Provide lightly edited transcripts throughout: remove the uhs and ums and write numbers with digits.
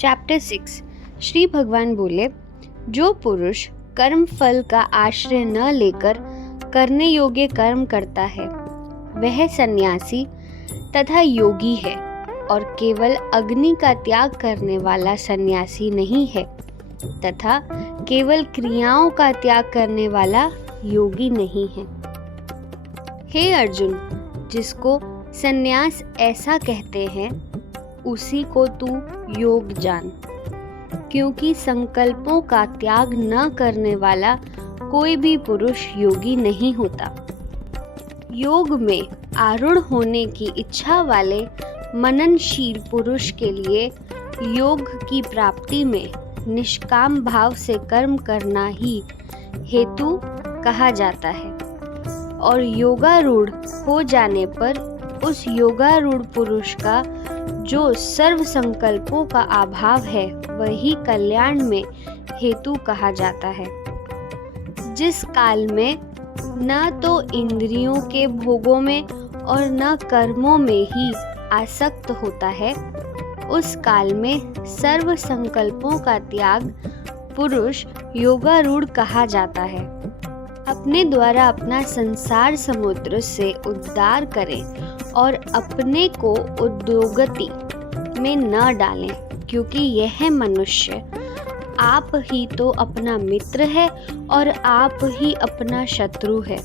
Chapter 6। Shri भगवान बोले, जो पुरुष कर्म फल का आश्रय न लेकर करने योग्य कर्म करता है वह सन्यासी तथा योगी है, और केवल अग्नि का त्याग करने वाला सन्यासी नहीं है तथा केवल क्रियाओं का त्याग करने वाला योगी नहीं है। हे अर्जुन, जिसको सन्यास ऐसा कहते हैं उसी को तू योग जान, क्योंकि संकल्पों का त्याग न करने वाला कोई भी पुरुष योगी नहीं होता। योग में आरूढ़ होने की इच्छा वाले मननशील पुरुष के लिए योग की प्राप्ति में निष्काम भाव से कर्म करना ही हेतु कहा जाता है, और योगारूढ़ हो जाने पर उस योगारूढ़ पुरुष का जो सर्व संकल्पों का अभाव है वही कल्याण में हेतु कहा जाता है। जिस काल में न तो इंद्रियों के भोगों में और न कर्मों में ही आसक्त होता है, उस काल में सर्व संकल्पों का त्याग पुरुष योगारूढ़ कहा जाता है। अपने द्वारा अपना संसार समुद्र से उद्धार करें और अपने को उद्योगति में न डालें, क्योंकि यह मनुष्य आप ही तो अपना मित्र है और आप ही अपना शत्रु है।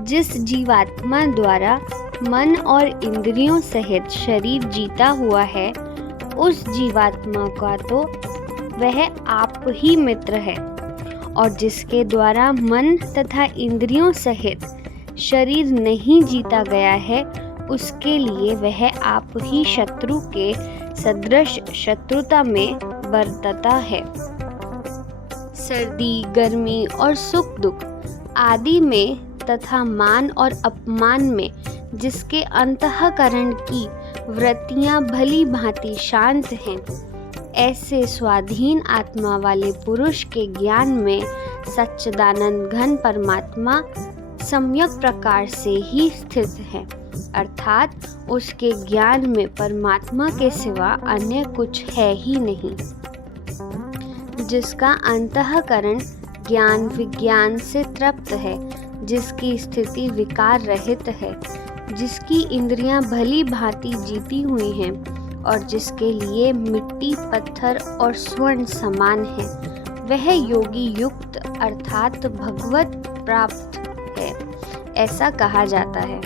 जिस जीवात्मा द्वारा मन और इंद्रियों सहित शरीर जीता हुआ है, उस जीवात्मा का तो वह आप ही मित्र है, और जिसके द्वारा मन तथा इंद्रियों सहित शरीर नहीं जीता गया है, उसके लिए वह आप ही शत्रु के सदृश शत्रुता में बरतता है। सर्दी, गर्मी और सुख दुख आदि में तथा मान और अपमान में जिसके अंतःकरण की वृत्तियां भली भांति शांत हैं, ऐसे स्वाधीन आत्मा वाले पुरुष के ज्ञान में सच्चिदानंद घन परमात्मा सम्यक प्रकार से ही स्थित है, अर्थात उसके ज्ञान में परमात्मा के सिवा अन्य कुछ है ही नहीं। जिसका अंतःकरण ज्ञान विज्ञान से तृप्त है, जिसकी स्थिति विकार रहित है, जिसकी इंद्रियां भली भांति जीती हुई हैं और जिसके लिए मिट्टी, पत्थर और स्वर्ण समान है, वह योगी युक्त अर्थात भगवत प्राप्त है, ऐसा कहा जाता है।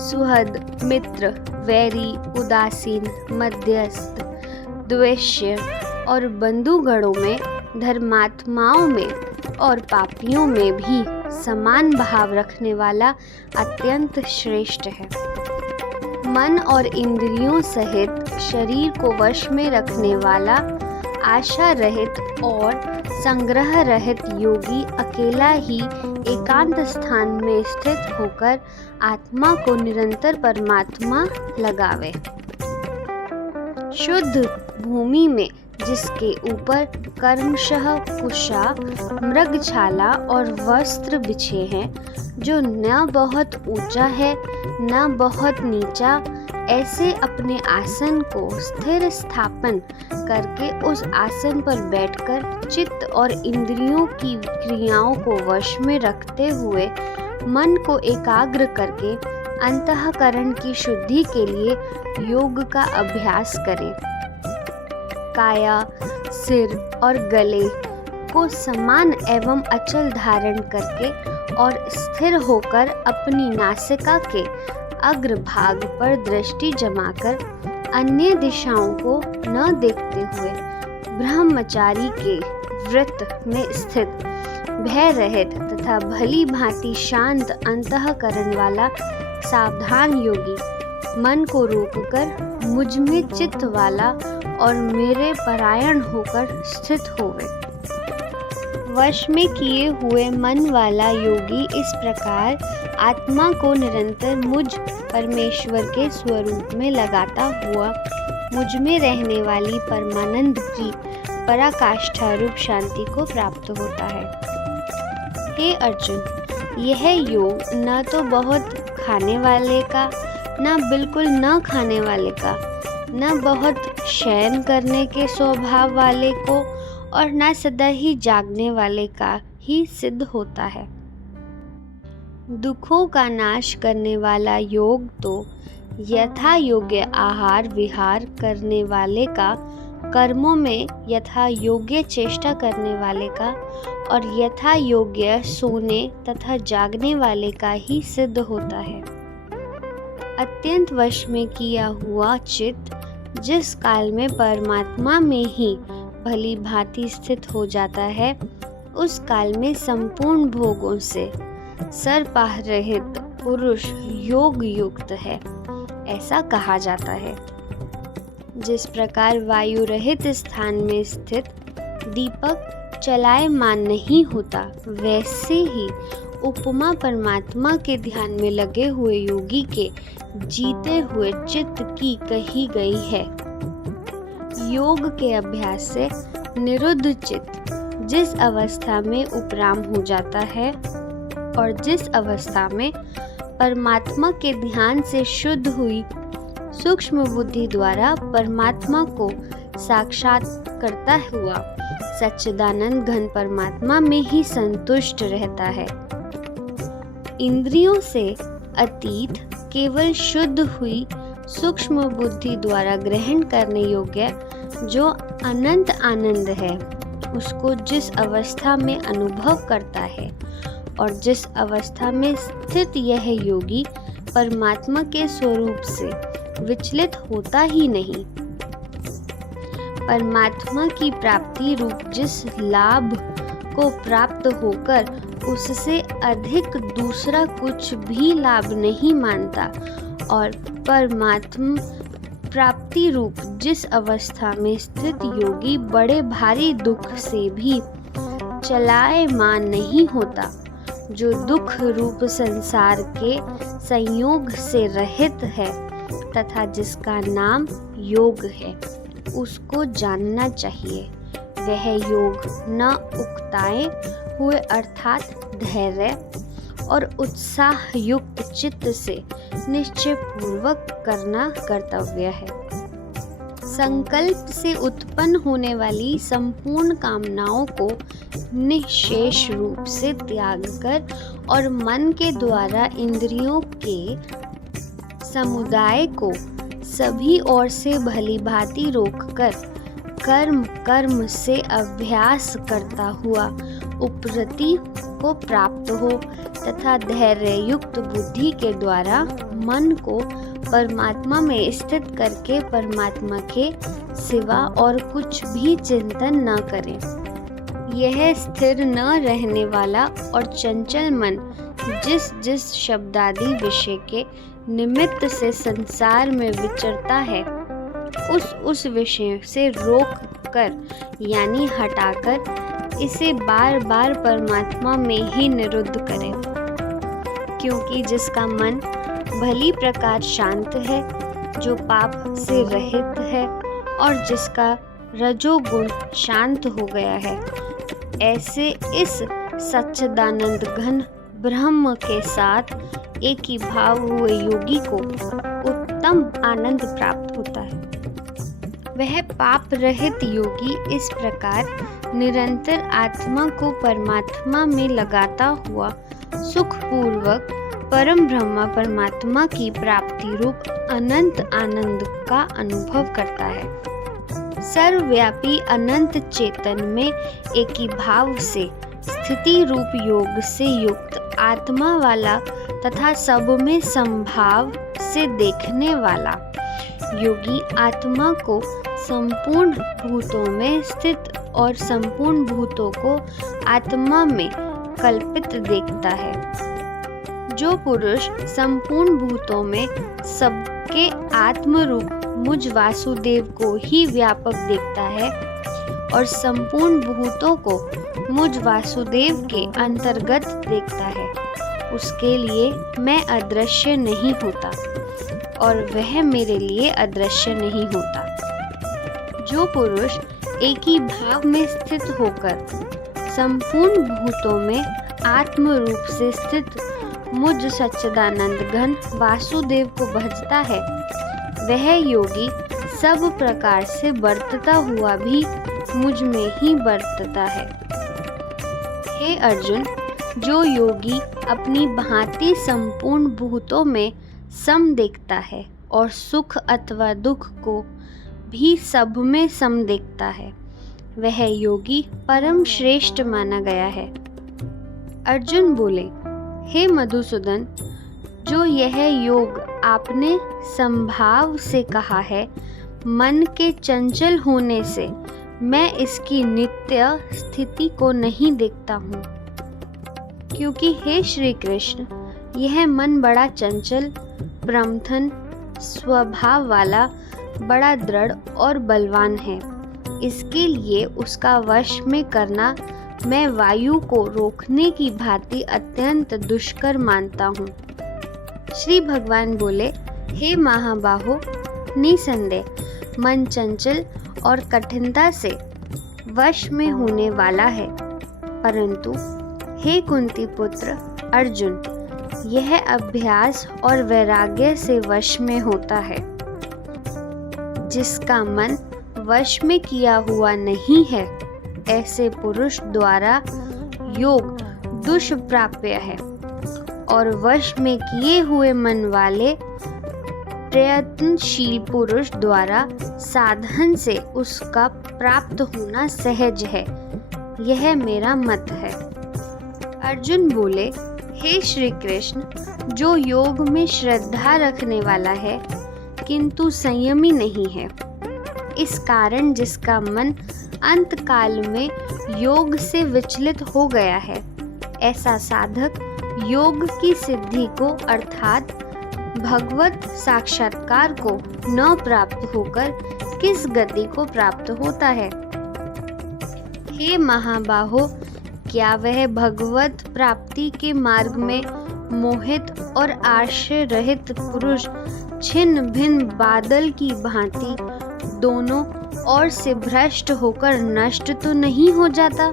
सुहृद, मित्र, वैरी, उदासीन, मध्यस्थ, द्वेष्य और बंधुगणों में, धर्मात्माओं में और पापियों में भी समान भाव रखने वाला अत्यंत श्रेष्ठ है। मन और इंद्रियों सहित शरीर को वश में रखने वाला आशा रहित और संग्रह रहित योगी अकेला ही एकांत स्थान में स्थित होकर आत्मा को निरंतर परमात्मा लगावे। शुद्ध भूमि में जिसके ऊपर कर्मशः कुशा, मृगछाला और वस्त्र बिछे हैं, जो न बहुत ऊंचा है न बहुत नीचा, ऐसे अपने आसन को स्थिर स्थापन करके उस आसन पर बैठकर चित्त और इंद्रियों की क्रियाओं को वश में रखते हुए मन को एकाग्र करके अंतःकरण की शुद्धि के लिए योग का अभ्यास करें। काया, सिर और गले को समान एवं अचल धारण करके और स्थिर होकर अपनी नासिका के अग्रभाग पर दृष्टि जमाकर अन्य दिशाओं को न देखते हुए ब्रह्मचारी के व्रत में स्थित भय रहित तथा भली भांति शांत अंतःकरण वाला सावधान योगी मन को रोककर मुझ में चित्त वाला और मेरे परायण होकर स्थित होवे। वश में किए हुए मन वाला योगी इस प्रकार आत्मा को निरंतर मुझ परमेश्वर के स्वरूप में लगाता हुआ मुझ में रहने वाली परमानंद की पराकाष्ठा रूप शांति को प्राप्त होता है। हे अर्जुन, यह योग न तो बहुत खाने वाले का, न बिल्कुल न खाने वाले का, न बहुत शयन करने के स्वभाव वाले को और न सदा ही जागने वाले का ही सिद्ध होता है। दुखों का नाश करने वाला योग तो यथा योग्य आहार विहार करने वाले का, कर्मों में यथा योग्य चेष्टा करने वाले का और यथा योग्य सोने तथा जागने वाले का ही सिद्ध होता है। अत्यंत वश में किया हुआ चित्त जिस काल में परमात्मा में ही भली भांति स्थित हो जाता है, उस काल में संपूर्ण भोगों से सरपाह रहित पुरुष योग युक्त है, ऐसा कहा जाता है। जिस प्रकार वायु रहित स्थान में स्थित दीपक चलायमान नहीं होता, वैसे ही उपमा परमात्मा के ध्यान में लगे हुए योगी के जीते हुए चित्त की कही गई है। योग के अभ्यास से निरुद्ध चित्त जिस अवस्था में उपराम हो जाता है और जिस अवस्था में परमात्मा के ध्यान से शुद्ध हुई सूक्ष्म बुद्धि द्वारा परमात्मा को साक्षात करता हुआ सच्चिदानंद घन परमात्मा में ही संतुष्ट रहता है। इंद्रियों से अतीत केवल शुद्ध हुई सूक्ष्म बुद्धि द्वारा ग्रहण करने योग्य जो अनंत आनंद है, उसको जिस अवस्था में अनुभव करता है और जिस अवस्था में स्थित यह योगी परमात्मा के स्वरूप से विचलित होता ही नहीं, परमात्मा की प्राप्ति रूप जिस लाभ को प्राप्त होकर उससे अधिक दूसरा कुछ भी लाभ नहीं मानता और परमात्मा प्राप्ति रूप जिस अवस्था में स्थित योगी बड़े भारी दुख से भी चलायमान नहीं होता, जो दुख रूप संसार के संयोग से रहित है तथा जिसका नाम योग है, उसको जानना चाहिए। वह योग न उकताए हुए अर्थात धैर्य और उत्साह युक्त चित्त से निश्चय पूर्वक करना कर्तव्य है। संकल्प से उत्पन्न होने वाली संपूर्ण कामनाओं को निःशेष रूप से त्याग कर और मन के द्वारा इंद्रियों के समुदाय को सभी ओर से भली भांति रोककर कर्म से अभ्यास करता हुआ उपरति को प्राप्त हो तथा धैर्य युक्त बुद्धि के द्वारा मन को परमात्मा में स्थित करके परमात्मा के सिवा और कुछ भी चिंतन न करें। यह स्थिर न रहने वाला और चंचल मन जिस जिस शब्दादि विषय के निमित्त से संसार में विचरता है, उस विषय से रोक कर यानी हटाकर इसे बार बार परमात्मा में ही निरुद्ध करें। क्योंकि जिसका मन भली प्रकार शांत है, जो पाप से रहित है और जिसका रजोगुण शांत हो गया है, ऐसे इस सच्चिदानंद घन ब्रह्म के साथ एक ही भाव हुए योगी को उत्तम आनंद प्राप्त होता है। वह पाप रहित योगी इस प्रकार निरंतर आत्मा को परमात्मा में लगाता हुआ सुखपूर्वक परम ब्रह्म परमात्मा की प्राप्ति रूप अनंत आनंद का अनुभव करता है। सर्वव्यापी अनंत चेतन में एक ही भाव से स्थिति रूप योग से युक्त आत्मा वाला तथा सब में संभाव से देखने वाला योगी आत्मा को संपूर्ण भूतों में स्थित और संपूर्ण भूतों को आत्मा में कल्पित देखता है। जो पुरुष संपूर्ण भूतों में सबके आत्म रूप मुझ वासुदेव को ही व्यापक देखता है और संपूर्ण भूतों को मुझ वासुदेव के अंतर्गत देखता है, उसके लिए मैं अदृश्य नहीं होता और वह मेरे लिए अदृश्य नहीं होता। जो पुरुष एक ही भाव में स्थित होकर संपूर्ण भूतों में आत्म रूप से स्थित मुझ सच्चिदानंद घन वासुदेव को भजता है, वह योगी सब प्रकार से बरतता हुआ भी मुझ में ही बरतता है। हे अर्जुन, जो योगी अपनी भांति संपूर्ण भूतों में सम देखता है और सुख अथवा दुख को भी सब में सम देखता है, वह योगी परम श्रेष्ठ माना गया है। अर्जुन बोले, हे मधुसूदन, जो यह योग आपने संभाव से कहा है, मन के चंचल होने से मैं इसकी नित्य स्थिति को नहीं देखता हूँ, क्योंकि हे श्री कृष्ण, यह मन बड़ा चंचल, प्रमथन स्वभाव वाला, बड़ा दृढ़ और बलवान है। इसके लिए उसका वश में करना मैं वायु को रोकने की भांति अत्यंत दुष्कर मानता हूँ। श्री भगवान बोले, हे महाबाहो, निसंदेह मन चंचल और कठिनता से वश में होने वाला है, परंतु हे कुंती पुत्र अर्जुन, यह अभ्यास और वैराग्य से वश में होता है। जिसका मन वश में किया हुआ नहीं है, ऐसे पुरुष द्वारा योग दुष्प्राप्य है, और वश में किए हुए मन वाले प्रयत्नशील पुरुष द्वारा साधन से उसका प्राप्त होना सहज है। यह मेरा मत है। अर्जुन बोले, हे श्री कृष्ण, जो योग में श्रद्धा रखने वाला है किंतु संयमी नहीं है, इस कारण जिसका मन अंत काल में योग से विचलित हो गया है, ऐसा साधक योग की सिद्धि को अर्थात भगवत साक्षात्कार को न प्राप्त होकर किस गति को प्राप्त होता है? हे महाबाहो, क्या वह भगवत प्राप्ति के मार्ग में मोहित और आश्रय रहित पुरुष छिन्न भिन्न बादल की भांति दोनों ओर से भ्रष्ट होकर नष्ट तो नहीं हो जाता?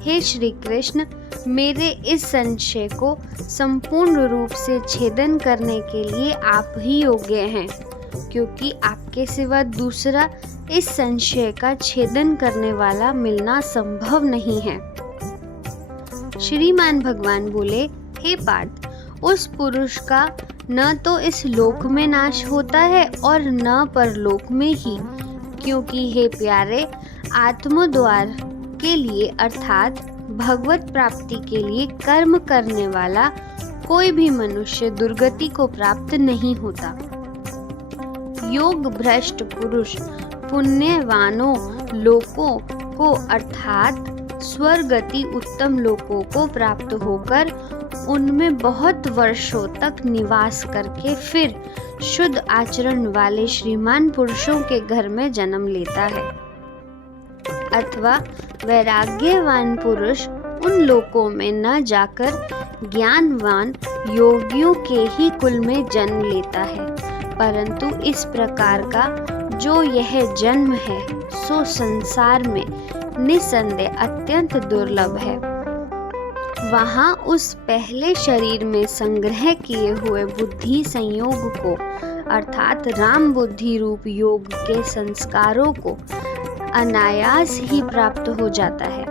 हे श्री कृष्ण, मेरे इस संशय को संपूर्ण रूप से छेदन करने के लिए आप ही योग्य हैं, क्योंकि आपके सिवा दूसरा इस संशय का छेदन करने वाला मिलना संभव नहीं है। श्रीमान भगवान बोले, हे पार्थ, उस पुरुष का न तो इस लोक में नाश होता है और न परलोक में ही, क्योंकि हे प्यारे, आत्मद्वार के लिए अर्थात भगवत प्राप्ति के लिए कर्म करने वाला कोई भी मनुष्य दुर्गति को प्राप्त नहीं होता। योग भ्रष्ट पुरुष पुण्यवानों लोकों को अर्थात स्वर्गति उत्तम लोकों को प्राप्त होकर उनमें बहुत वर्षों तक निवास करके फिर शुद्ध आचरण वाले श्रीमान पुरुषों के घर में जन्म लेता है, अथवा वैराग्यवान पुरुष उन लोकों में न जाकर ज्ञानवान योगियों के ही कुल में जन्म लेता है। परंतु इस प्रकार का जो यह जन्म है सो संसार में निसंदेह अत्यंत दुर्लभ है। वहाँ उस पहले शरीर में संग्रह किए हुए बुद्धि संयोग को अर्थात राम बुद्धि रूप योग के संस्कारों को अनायास ही प्राप्त हो जाता है,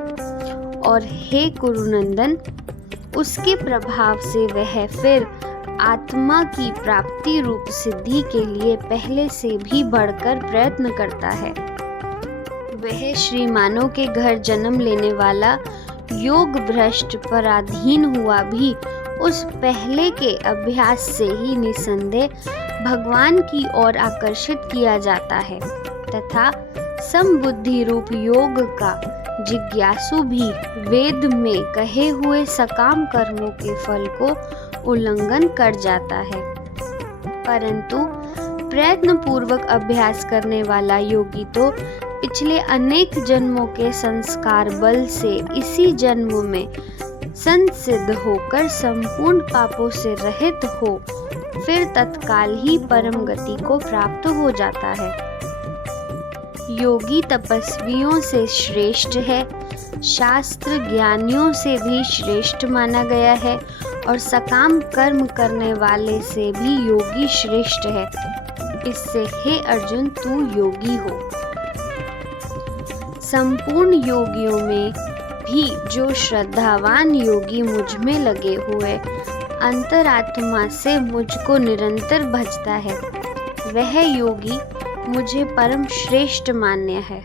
और हे कुरुनंदन, उसके प्रभाव से वह फिर आत्मा की प्राप्ति रूप सिद्धि के लिए पहले से भी बढ़कर प्रयत्न करता है। वह श्रीमानों के घर जन्म लेने वाला योग भ्रष्ट पराधीन हुआ भी उस पहले के अभ्यास से ही निसंदेह भगवान की ओर आकर्षित किया जाता है, तथा समबुद्धि रूप योग का जिज्ञासु भी वेद में कहे हुए सकाम कर्मों के फल को उल्लंघन कर जाता है। परंतु प्रयत्न पूर्वक अभ्यास करने वाला योगी तो पिछले अनेक जन्मों के संस्कार बल से इसी जन्म में संसिद्ध होकर संपूर्ण पापों से रहित हो फिर तत्काल ही परम गति को प्राप्त हो जाता है। योगी तपस्वियों से श्रेष्ठ है, शास्त्र ज्ञानियों से भी श्रेष्ठ माना गया है, और सकाम कर्म करने वाले से भी योगी श्रेष्ठ है। इससे हे अर्जुन तू योगी हो। संपूर्ण योगियों में भी जो श्रद्धावान योगी मुझ में लगे हुए अंतरात्मा से मुझको निरंतर भजता है, वह योगी मुझे परम श्रेष्ठ मान्य है।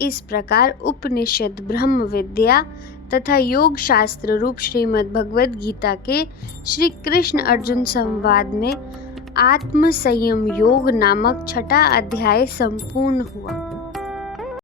इस प्रकार उपनिषद, ब्रह्म विद्या तथा योग शास्त्र रूप श्रीमद् भगवद गीता के श्री कृष्ण अर्जुन संवाद में आत्म संयम योग नामक छठा अध्याय संपूर्ण हुआ।